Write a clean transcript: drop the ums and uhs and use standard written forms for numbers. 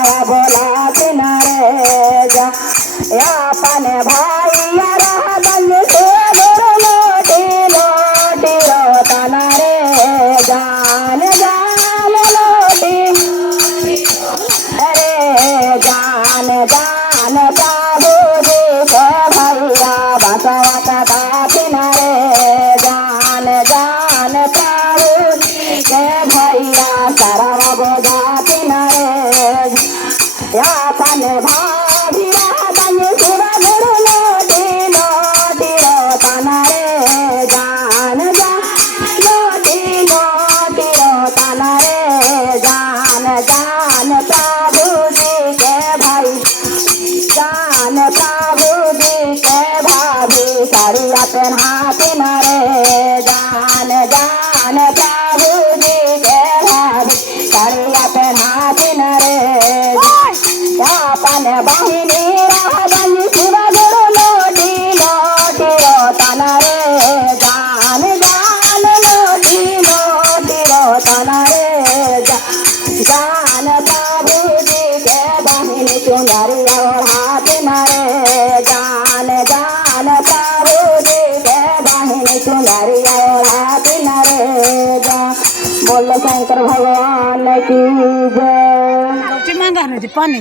सारा बोला किनारे जा अपन भैया रहबन से लोटी लोटी रोतना रे जान जान लोटी अरे जान जान बाबूजी के भैया बसवा का किनारे जान जान बाबूजी के भैया सारा बोझा किनारे अपन भाभी रहबन शिवा गुरु लोटी लोटी रोतना रे जान जान लोटी लोटी रोतना रे जान जान प्रभुजी के भाई जान प्रभुजी के भाभी साड़िया पहना किनारे जान जान प्रभुजी के भाभी साड़िया पहना किनारे अपन बहिनी रहबन शिवा गुरु लोटी लोटी रोतना रे जान जान लोटी लोटी रोतना रे जान प्रभुजी के बहिनी चुनरिया ओढ़ा किनारे जान जान प्रभुजी के बहिनी चुनरिया ओढ़ा किनारे बोल शंकर भगवान की जय। मांगा पानी